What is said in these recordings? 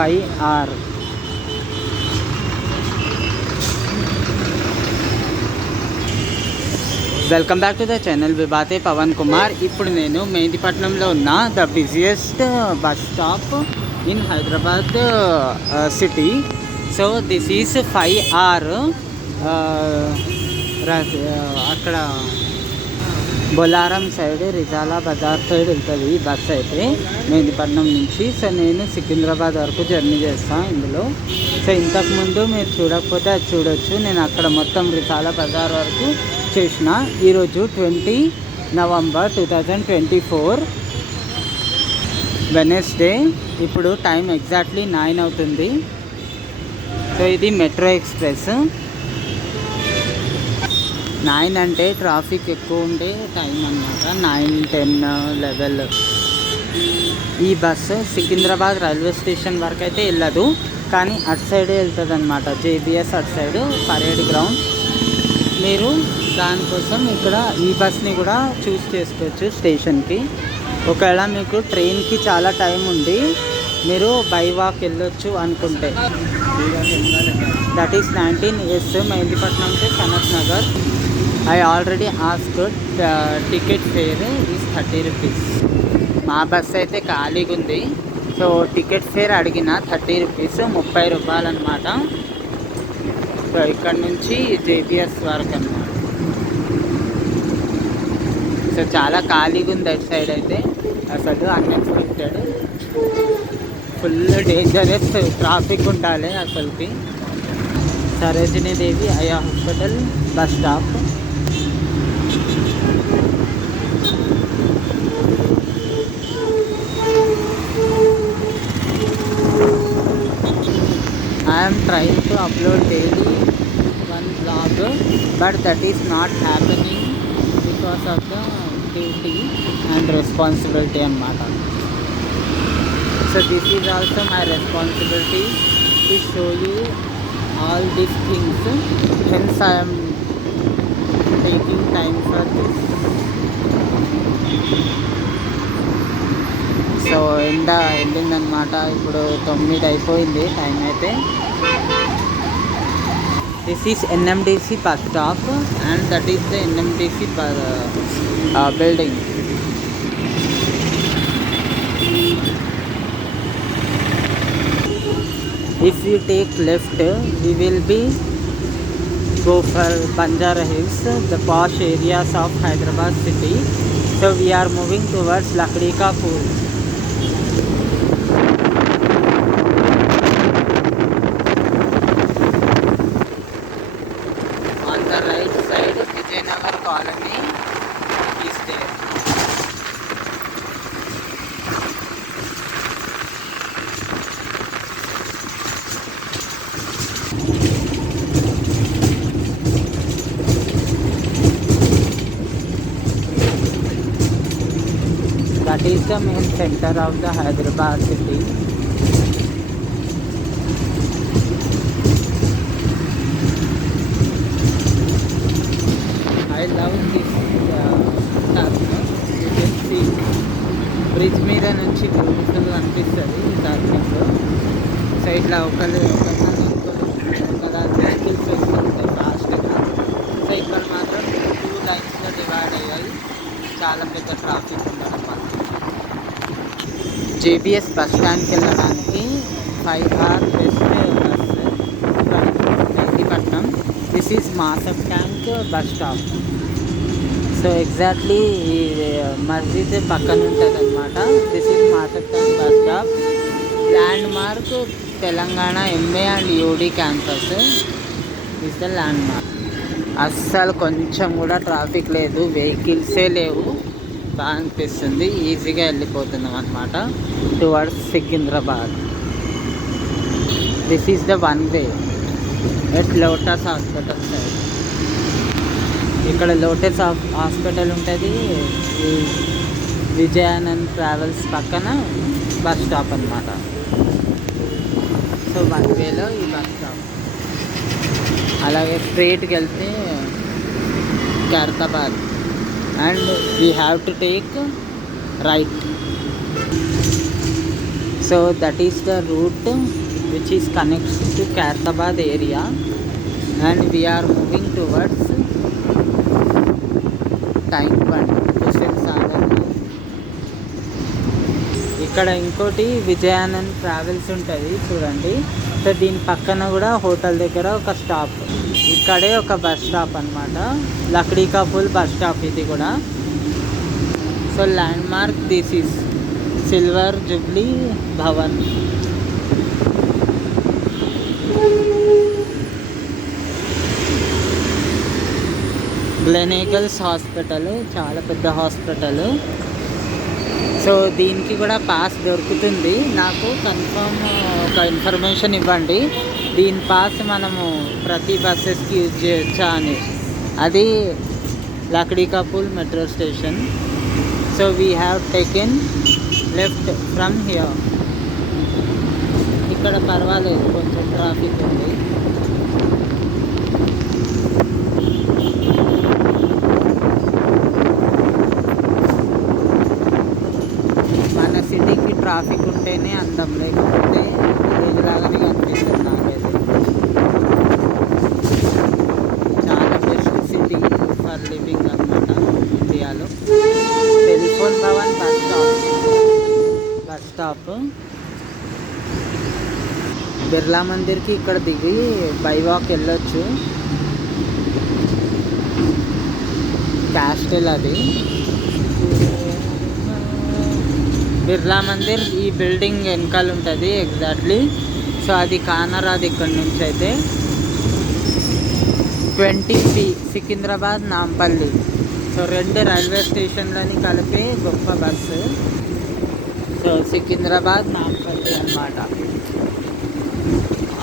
5R. Welcome back to the channel విభాతే పవన్ కుమార్. ఇప్పుడు నేను మెహదీపట్నంలో ఉన్న the busiest bus stop in Hyderabad city. So this is 5R. అక్కడ బొలారం సైడ్ రిజాలా బజార్ సైడ్ వెళ్తుంది ఈ బస్ అయితే మెహదీపట్నం నుంచి. సో నేను సికింద్రాబాద్ వరకు జర్నీ చేస్తాను ఇందులో. సో ఇంతకుముందు మీరు చూడకపోతే అది చూడొచ్చు. నేను అక్కడ మొత్తం రిజాలా బజార్ వరకు చేసిన. ఈరోజు 20 నవంబర్ 2024 వెనస్డే. ఇప్పుడు టైం ఎగ్జాక్ట్లీ 9 అవుతుంది. సో ఇది మెట్రో ఎక్స్ప్రెస్. 9 అంటే ట్రాఫిక్ ఎక్కువ ఉండే టైం అన్నమాట. 9, 10, 11. ఈ బస్సు సికింద్రాబాద్ రైల్వే స్టేషన్ వరకు అయితే వెళ్ళదు, కానీ అటు సైడే వెళ్తుంది అనమాట. జేబీఎస్ అటు సైడు పరేడ్ గ్రౌండ్. మీరు దానికోసం ఇక్కడ ఈ బస్ని కూడా చూస్ చేసుకోవచ్చు స్టేషన్కి. ఒకవేళ మీకు ట్రైన్కి చాలా టైం ఉండి మీరు బై వాక్ వెళ్ళొచ్చు అనుకుంటే. దట్ ఈస్ 19S మెహదీపట్నం టు Sanath Nagar. I already asked ticket fare is 30 rupees. మా బస్ అయితే ఖాళీగా ఉంది. సో టికెట్ ఫేర్ అడిగిన 30 రూపీస్, 30 రూపాయలు అనమాట. సో ఇక్కడ నుంచి జేబీఎస్ వరకు అనమాట. సో చాలా ఖాళీగా ఉంది అటు సైడ్ అయితే. అసలు అన్ఎక్స్పెక్టెడ్, ఫుల్ డేంజరస్ ట్రాఫిక్ ఉండాలి అసలుకి. Sarojini Devi eye hospital bus stop. I am trying to upload daily one vlog, but that is not happening because of the duty and responsibility annamata. So this is also my responsibility to show you all these things. Hence I am taking time for this. So ఎండ వెళ్ళిందనమాట. ఇప్పుడు 9 అయిపోయింది టైం అయితే. This is NMDC bus stop and that is the NMDC building. If you take left we will be go for Banjara Hills, the posh areas of Hyderabad city. So we are moving towards Lakdi Ka Pool. On the right side, Vijayanagar colony is there. That is the main center of the Hyderabad city. I love this darkness. You can see bridge మీద నుంచి బ్యూటిఫుల్ అనిపిస్తుంది ఈ డార్క్నెస్లో. సో ఇట్లా ఒకదాని వెహికల్స్ వస్తుంటాయి ఫాస్ట్గా. సో ఇక్కడ మాత్రం 2 లైన్స్లో డివైడ్ అయ్యాయి. చాలా పెద్ద ట్రాఫిక్ ఉండడం వల్ల. జేబీఎస్ బస్ స్టాండ్కి వెళ్ళడానికి 5R best bus from Mehdipatnam. This is Masab tank bus stop. So exactly ఈ మస్జిద్ పక్కన ఉంటుంది అనమాట. This is Masab tank bus stop. Landmark Telangana MA and UD campus is the landmark. అస్సలు కొంచెం కూడా ట్రాఫిక్ లేదు, వెహికల్సే లేవు. బాగా అనిపిస్తుంది. ఈజీగా వెళ్ళిపోతున్నాం అనమాట towards Secunderabad. This is the one way at Lotus Hospital side. ఇక్కడ లోటస్ హాస్పిటల్ ఉంటుంది. విజయానంద్ ట్రావెల్స్ పక్కన బస్ స్టాప్ అనమాట. సో వన్ వేలో ఈ బస్ స్టాప్. అలాగే స్ట్రైట్కి వెళ్తే Khairatabad and we have to take right. So that is the route which is connects to Khairatabad area and we are moving towards Tank Bund Hussain Sagar. ఇక్కడ ఇంకోటి విజయానంద్ ట్రావెల్స్ ఉంటుంది చూడండి. సో దీని పక్కన కూడా హోటల్ దగ్గర ఒక స్టాప్, ఇక్కడే ఒక బస్ స్టాప్ అనమాట. లక్డీ కా పుల్ బస్ స్టాప్ ఇది కూడా. So landmark this is silver jubilee Bhavan. Gleneagles hospital చాలా పెద్ద హాస్పిటల్. సో దీనికి కూడా పాస్ దొరుకుతుంది. నాకు కన్ఫర్మ్ ఒక ఇన్ఫర్మేషన్ ఇవ్వండి, దీని పాస్ మనము ప్రతి బస్సెస్కి యూజ్ చేయొచ్చా అని. అది Lakdi ka Pul metro station. So we have taken left from here. ఇక్కడ పర్వాలేదు, కొంచెం ట్రాఫిక్ ఉంది. మన సిటీకి ట్రాఫిక్ ఉంటేనే అందం, లేకపోతే రోజులాగానే కనిపిస్తుంది నాకైతే. చాలా బెస్ట్ సిటీ ఫర్ లివింగ్ అనమాట ఇండియాలో. Telephone Bhavan bus stop. Birla మందిర్కి ఇక్కడ దిగి బై వాక్ వెళ్ళొచ్చు. క్యాస్టల్ అది బిర్లా మందిర్ ఈ బిల్డింగ్ వెనకాల ఉంటుంది ఎగ్జాక్ట్లీ. సో అది కానరాదు ఇక్కడ నుంచి అయితే. 20 సికింద్రాబాద్ నాంపల్లి. సో 2 రైల్వే స్టేషన్లని కలిపే గొప్ప బస్సు. సో సికింద్రాబాద్ నాంపల్లి అన్నమాట.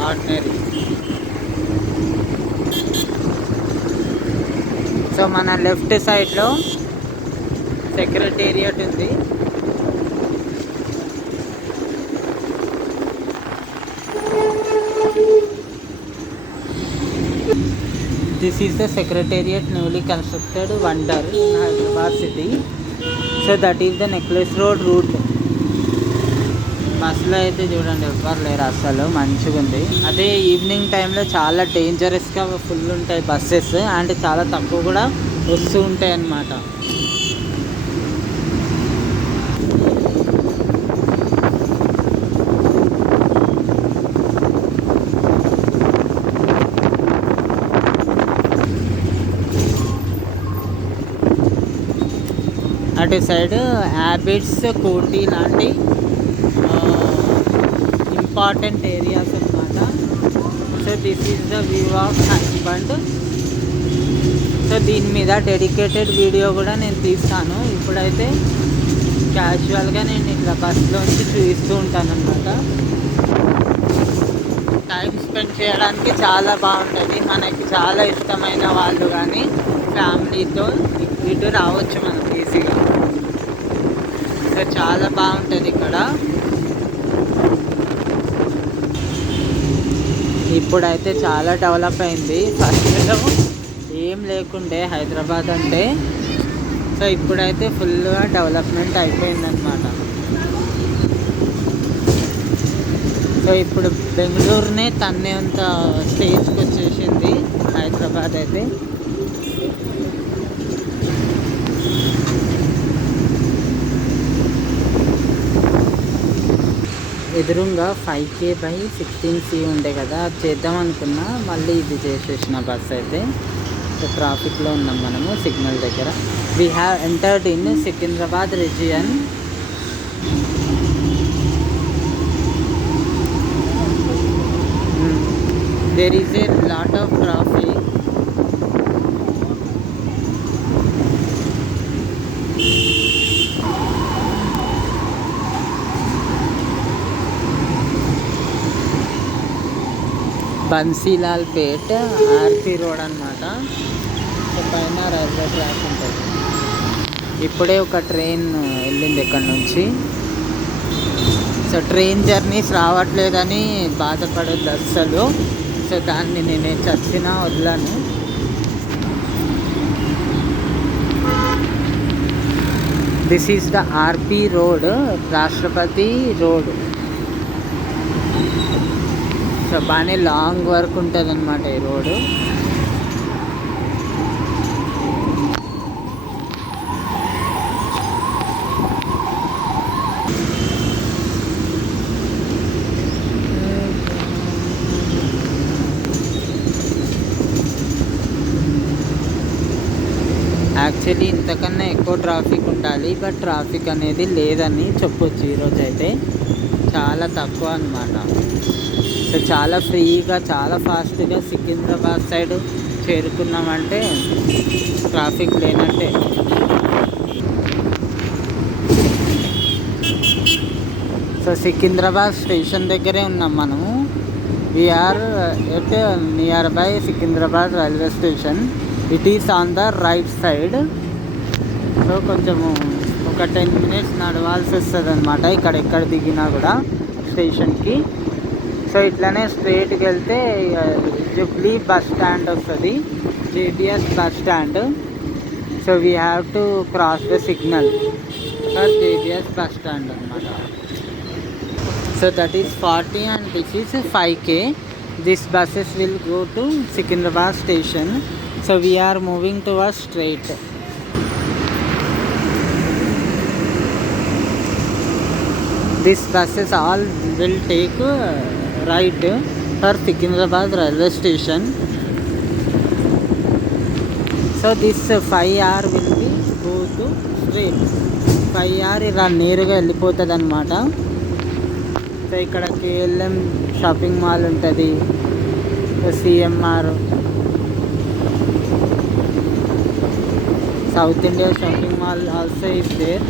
ఆర్డినరీ. సో మన లెఫ్ట్ సైడ్లో సెక్రటేరియట్ ఉంది. This is the Secretariat newly constructed wonder in Hyderabad city. So that is the Necklace Road route. బస్సులో అయితే చూడండి ఎవ్వరు లేరు అసలు, మంచిగా ఉంది. అదే ఈవినింగ్ టైంలో చాలా డేంజరస్గా ఫుల్ ఉంటాయి బస్సెస్, అండ్ చాలా తక్కువ కూడా వస్తూ ఉంటాయి అన్నమాట. అటు సైడ్ హ్యాబిట్స్ కోటి లాంటి ఇంపార్టెంట్ ఏరియాస్ అన్నమాట. So this is the view of tank bund. So దీని మీద డెడికేటెడ్ వీడియో కూడా నేను తీస్తాను. ఇప్పుడైతే క్యాజువల్గా నేను ఇట్లా బస్సులోంచి చూపిస్తూ ఉంటాను అన్నమాట. టైం స్పెండ్ చేయడానికి చాలా బాగుంటుంది. మనకి చాలా ఇష్టమైన వాళ్ళు కానీ ఫ్యామిలీతో ఇటు రావచ్చు మనం ఈజీగా. సో చాలా బాగుంటుంది ఇక్కడ. ఇప్పుడైతే చాలా డెవలప్ అయింది. ఫస్ట్లో ఏం లేకుండే హైదరాబాద్ అంటే. సో ఇప్పుడైతే ఫుల్గా డెవలప్మెంట్ అయిపోయిందన్నమాట. సో ఇప్పుడు బెంగళూరునే తన్నేంత స్టేజ్కి వచ్చేసింది హైదరాబాద్ అయితే. ఎదురుగా 5K/16C ఉండే కదా, అది చేద్దాం అనుకున్నా, మళ్ళీ ఇది చేసేసిన బస్ అయితే. సో ట్రాఫిక్లో ఉన్నాం మనము సిగ్నల్ దగ్గర. We have entered in Secunderabad region. There is a lot of traffic. Bansilal Pet RP road అనమాట. సో పైన రైల్వే ట్రాక్ ఉంటుంది. ఇప్పుడే ఒక ట్రైన్ వెళ్ళింది ఇక్కడ నుంచి. సో ట్రైన్ జర్నీస్ రావట్లేదని బాధపడద్దు అస్సలు. సో దాన్ని నేను చచ్చినా వదలను. దిస్ ఈజ్ ద ఆర్పి రోడ్, రాష్ట్రపతి రోడ్. సో బాగానే లాంగ్ వర్క్ ఉంటుంది అనమాట ఈ రోడ్డు. యాక్చువల్లీ ఇంతకన్నా ఎక్కువ ట్రాఫిక్ ఉండాలి, బట్ ట్రాఫిక్ అనేది లేదని చెప్పొచ్చు. ఈరోజు అయితే చాలా తక్కువ అన్నమాట. సో చాలా ఫ్రీగా చాలా ఫాస్ట్గా సికింద్రాబాద్ సైడ్ చేరుకున్నామంటే ట్రాఫిక్ లేనట్టే. సో సికింద్రాబాద్ స్టేషన్ దగ్గరే ఉన్నాం మనము. We are at near by Secunderabad railway station. It is on the right side. So కొంచెము ఒక 10 minutes నడవాల్సి వస్తుంది అనమాట ఇక్కడ ఎక్కడ దిగినా కూడా స్టేషన్కి. సో ఇట్లానే స్ట్రైట్కి వెళ్తే జుబ్లీ బస్ స్టాండ్ వస్తుంది, JBS bus stand. So we have to cross the signal for JBS bus stand అనమాట. So that is 40 and this is 5K. These buses will go to Secunderabad station. So we are moving towards straight. These buses all will take right for Secunderabad railway station. So this 5R will be go to straight. 5R ఇలా నేరుగా వెళ్ళిపోతుంది అనమాట. So ఇక్కడ KLM shopping mall ఉంటుంది, CMR South India shopping mall also is there.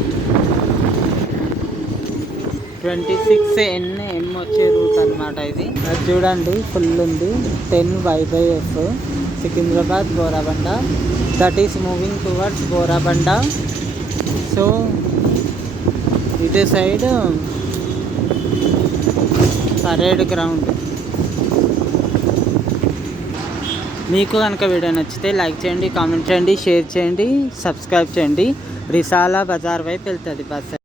26 M వచ్చే route అనమాట ఇది. అది చూడండి ఫుల్ ఉంది. 10 YF Secunderabad Borabanda. That is moving towards Borabanda. సో ఇదే సైడ్ పరేడ్ గ్రౌండ్. మీకు కనుక వీడియో నచ్చితే లైక్ చేయండి, కామెంట్ చేయండి, షేర్ చేయండి, సబ్స్క్రైబ్ చేయండి. రిసాలా బజార్ వైపు వెళ్తుంది బస్.